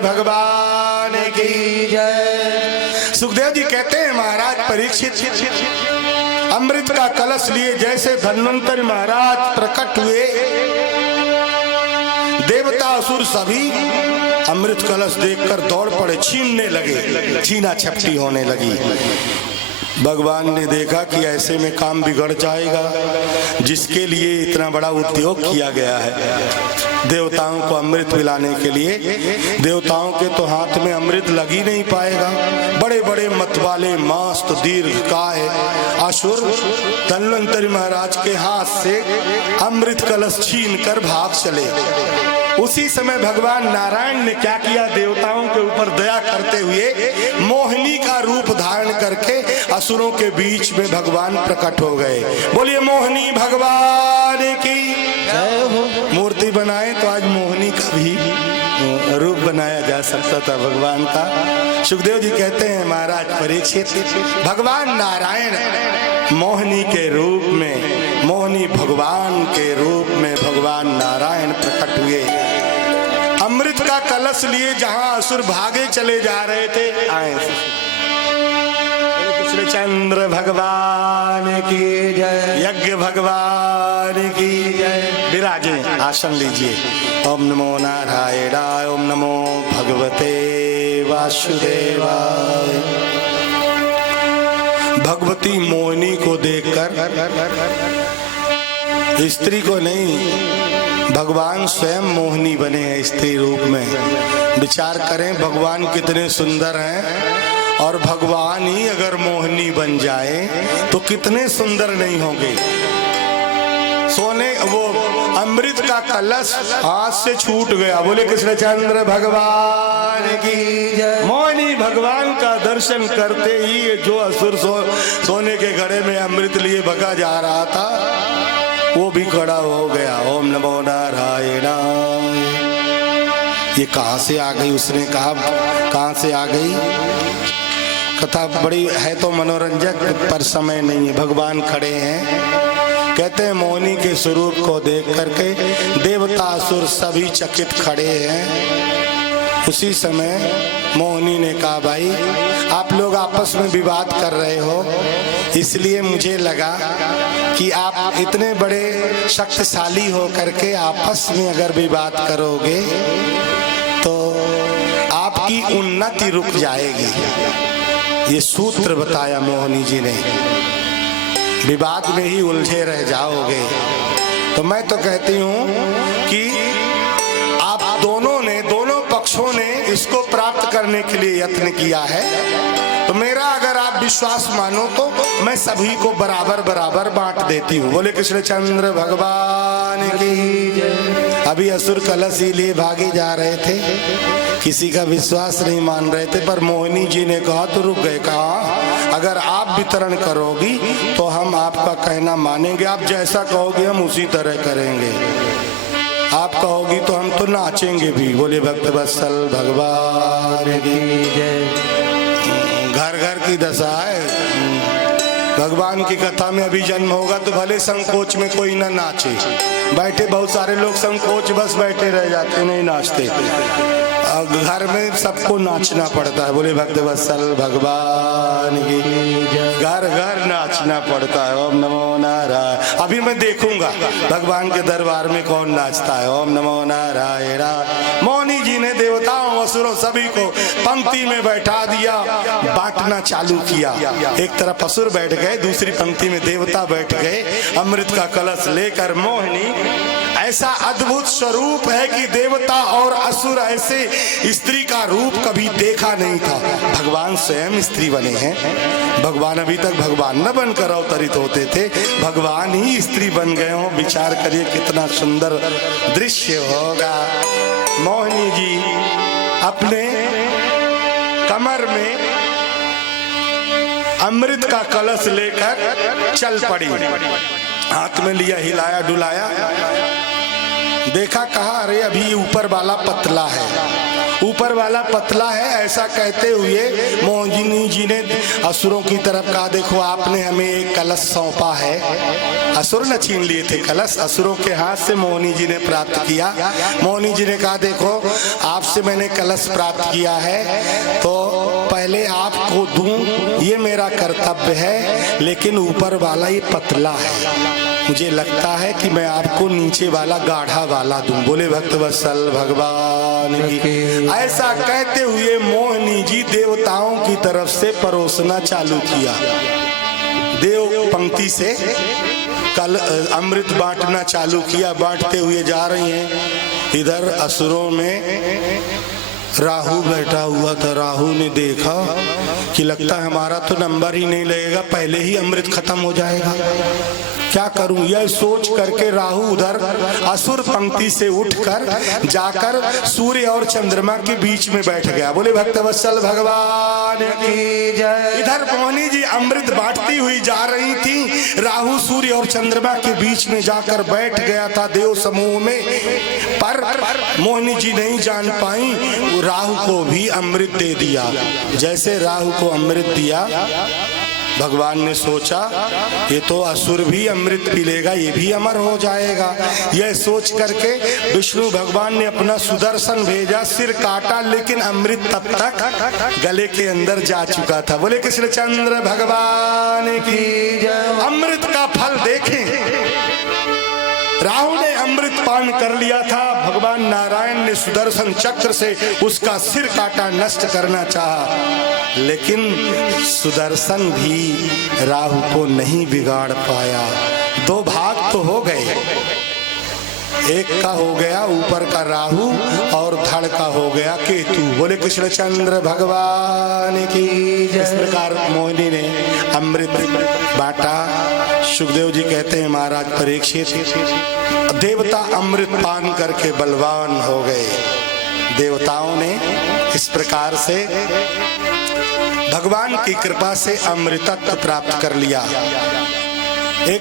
भगवान की जय। सुखदेव जी कहते हैं महाराज परीक्षित अमृत का कलश लिए जैसे धन्वंतरि महाराज प्रकट हुए, देवता असुर सभी अमृत कलश देखकर दौड़ पड़े, छीनने लगे, छीना छपटी होने लगी। भगवान ने देखा कि ऐसे में काम बिगड़ जाएगा, जिसके लिए इतना बड़ा उद्योग किया गया है देवताओं को अमृत पिलाने के लिए, देवताओं के तो हाथ में अमृत लग ही नहीं पाएगा। बड़े बड़े मतवाले मस्त दीर्घकाय असुर धन्वंतरि महाराज के हाथ से अमृत कलश छीन कर भाग चले। उसी समय भगवान नारायण ने क्या किया, देवताओं के ऊपर दया करते हुए मोहिनी का रूप धारण करके असुरों के बीच में भगवान प्रकट हो गए। बोलिए मोहिनी भगवान की जय हो। मूर्ति बनाए तो आज मोहिनी का भी रूप बनाया जा सकता था भगवान का। सुखदेव जी कहते हैं महाराज परीक्षित भगवान नारायण मोहिनी के रूप में, मोहिनी भगवान के रूप में भगवान नारायण प्रकट हुए। अमृत का कलश लिए जहां असुर भागे चले जा रहे थे, आए चंद्र भगवान की जय, यज्ञ भगवान की जय। विराजे, आसन लीजिए। ओम नमो नारायणाय, ओम नमो भगवते वासुदेवाय। भगवती मोहिनी को देखकर, स्त्री को नहीं, भगवान स्वयं मोहिनी बने हैं स्त्री रूप में। विचार करें भगवान कितने सुंदर हैं, और भगवान ही अगर मोहिनी बन जाए तो कितने सुंदर नहीं होंगे। सोने वो अमृत का कलश हाथ से छूट गया। बोले कृष्णचंद्र भगवान की जय। मोहिनी भगवान का दर्शन करते ही जो असुर सोने के घड़े में अमृत लिए भगा जा रहा था, वो भी खड़ा हो गया। ओम नमो नारायण। ये कहाँ से आ गई, उसने कहा कहाँ से आ गई। कथा बड़ी है तो मनोरंजक, पर समय नहीं है। भगवान खड़े हैं, कहते हैं मोहिनी के स्वरूप को देख करके देवता असुर सभी चकित खड़े हैं। उसी समय मोहिनी ने कहा भाई आप लोग आपस में विवाद कर रहे हो, इसलिए मुझे लगा कि आप इतने बड़े शक्तिशाली हो करके आपस में अगर विवाद करोगे तो आपकी उन्नति रुक जाएगी। ये सूत्र बताया मोहिनी जी ने, विवाद में ही उलझे रह जाओगे। तो मैं तो कहती हूँ कि आप दोनों पक्षों ने इसको प्राप्त करने के लिए यत्न किया है, तो मेरा अगर आप विश्वास मानो तो मैं सभी को बराबर बराबर बांट देती हूँ। बोले कृष्णचंद्र भगवान की। अभी असुर कलश ही लिए भागे जा रहे थे, किसी का विश्वास नहीं मान रहे थे, पर मोहिनी जी ने कहा तो रुक गए। कहा अगर आप वितरण करोगी तो हम आपका कहना मानेंगे, आप जैसा कहोगे हम उसी तरह करेंगे, आप कहोगी तो हम तो नाचेंगे भी। बोले भक्त वत्सल भगवान की जय। घर घर की दशा है। भगवान की कथा में अभी जन्म होगा तो भले संकोच में कोई ना नाचे, बैठे बहुत सारे लोग संकोच बस बैठे रह जाते, नहीं नाचते। घर में सबको नाचना पड़ता है। बोले भक्त वत्सल भगवान की, घर घर नाचना पड़ता है। ओम नमो नारायण। अभी मैं देखूंगा भगवान के दरबार में कौन नाचता है। ओम नमो नारायण। मोहिनी जी ने देवताओं असुरों सभी को पंक्ति में बैठा दिया, बांटना चालू किया। एक तरफ असुर बैठ गए, दूसरी पंक्ति में देवता बैठ गए। अमृत का कलश लेकर मोहिनी, ऐसा अद्भुत स्वरूप है कि देवता और असुर ऐसे स्त्री का रूप कभी देखा नहीं था। भगवान स्वयं स्त्री बने हैं। भगवान अभी तक भगवान न बनकर अवतरित होते थे, भगवान ही स्त्री बन गए हो। विचार करिए कितना सुंदर दृश्य होगा। मोहिनी जी अपने कमर में अमृत का कलश लेकर चल पड़ी, हाथ में लिया, हिलाया डुलाया, देखा, कहा अरे अभी ऊपर वाला पतला है ऊपर वाला पतला है, ऐसा कहते हुए मोहिनी जी ने असुरों की तरफ कहा, देखो आपने हमें एक कलश सौंपा है। असुर न छीन लिए थे कलश, असुरों के हाथ से मोहिनी जी ने प्राप्त किया। मोहिनी जी ने कहा, देखो आपसे मैंने कलश प्राप्त किया है तो पहले आपको दूं, ये मेरा कर्तव्य है, लेकिन ऊपर वाला ये पतला है, मुझे लगता है कि मैं आपको नीचे वाला गाढ़ा वाला दूं। बोले भक्तवत्सल भगवान की। ऐसा कहते हुए मोहिनी जी देवताओं की तरफ से परोसना चालू किया। देव पंक्ति से कल अमृत बांटना चालू किया, बांटते हुए जा रही हैं। इधर असुरों में राहु बैठा हुआ था। राहु ने देखा कि लगता है हमारा तो नंबर ही नहीं लगेगा, पहले ही अमृत खत्म हो जाएगा, क्या करूं। यह सोच करके राहु उधर असुर पंक्ति से उठकर जाकर सूर्य और चंद्रमा के बीच में बैठ गया। बोले भक्तवत्सल भगवान की जय। इधर मोहिनी जी अमृत बांटती हुई जा रही थी, राहु सूर्य और चंद्रमा के बीच में जाकर बैठ गया था देव समूह में। पर मोहिनी जी नहीं जान पाई, राहु को भी अमृत दे दिया। जैसे राहु को अमृत दिया, भगवान ने सोचा ये तो असुर भी अमृत पी लेगा, ये भी अमर हो जाएगा। यह सोच करके विष्णु भगवान ने अपना सुदर्शन भेजा, सिर काटा, लेकिन अमृत तब तक गले के अंदर जा चुका था। बोले कृष्णचंद्र भगवान की जय। अमृत का फल देखें, राहु ने अमृत पान कर लिया था, भगवान नारायण ने सुदर्शन चक्र से उसका सिर काटा, नष्ट करना चाहा, लेकिन सुदर्शन भी राहु को नहीं बिगाड़ पाया। दो भाग तो हो गए, एक का हो गया ऊपर का राहु और धड़ का हो गया केतु। बोले कृष्णचंद्र भगवान की। इस प्रकार मोहिनी ने अमृत बांटा। सुखदेव जी कहते हैं, महाराज परीक्षित, देवता अमृत पान करके बलवान हो गए। देवताओं ने इस प्रकार से भगवान की कृपा से अमृतत्व प्राप्त कर लिया।